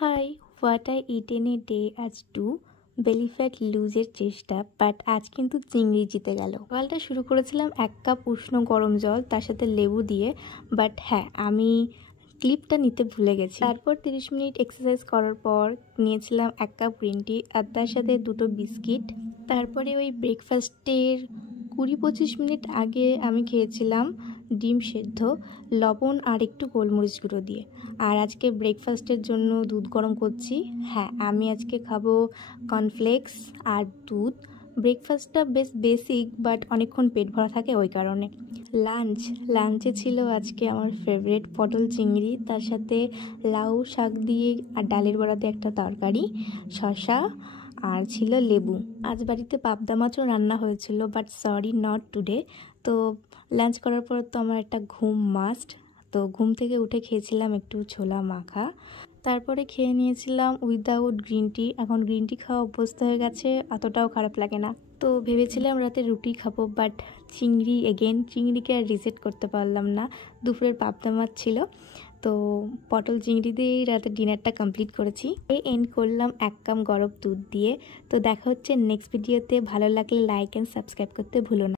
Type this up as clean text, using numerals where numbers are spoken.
High, what I eat in a day আজ to belly fat লুজের চেষ্টা, but আজ কিন্তু চিংড়ি জিতে গেল। সকালটা শুরু করেছিলাম 1 কাপ উষ্ণ গরম জল, তার সাথে লেবু দিয়ে। বাট হ্যাঁ, আমি ক্লিপটা নিতে ভুলে গেছি। তারপর 30 মিনিট এক্সারসাইজ করার পর নিয়েছিলাম 1 কাপ গ্রিন টি আর তার সাথে 2টো বিস্কিট। তারপরে ওই ব্রেকফাস্টের 20-25 মিনিট আগে আমি খেয়েছিলাম ডিম সেদ্ধ, লবণ আর একটু গোলমরিচ গুঁড়ো দিয়ে। আর আজকে ব্রেকফাস্টের জন্য দুধ গরম করছি। হ্যাঁ, আমি আজকে খাবো কর্নফ্লেক্স আর দুধ। ব্রেকফাস্টটা বেশ বেসিক, বাট অনেকক্ষণ পেট ভরা থাকে ওই কারণে। লাঞ্চে ছিল আজকে আমার ফেভারিট পটল চিংড়ি, তার সাথে লাউ শাক দিয়ে আর ডালের বড়া দিয়ে একটা তরকারি, শসা আর ছিল লেবু। আজ বাড়িতে পাবদা মাছও রান্না হয়েছিল, বাট সরি নট টুডে। তো লাঞ্চ করার পর তো আমার একটা ঘুম মাস্ট, তো ঘুম থেকে উঠে খেয়েছিলাম একটু ছোলা মাখা। তারপরে খেয়ে নিয়েছিলাম উইদাউট গ্রিন টি। এখন গ্রিন টি খাওয়া অভ্যস্ত হয়ে গেছে, অতটাও খারাপ লাগে না। তো ভেবেছিলাম রাতে রুটি খাবো, বাট চিংড়িকে আর রিসেট করতে পারলাম না। দুপুরের পাবদা মাছ ছিল, তো পটল চিংড়ি দিয়েই রাতে ডিনারটা কমপ্লিট করেছি। এন্ড করলাম 1 কাপ গরম দুধ দিয়ে। তো দেখা হচ্ছে নেক্সট ভিডিওতে। ভালো লাগলে লাইক অ্যান্ড সাবস্ক্রাইব করতে ভুলো না।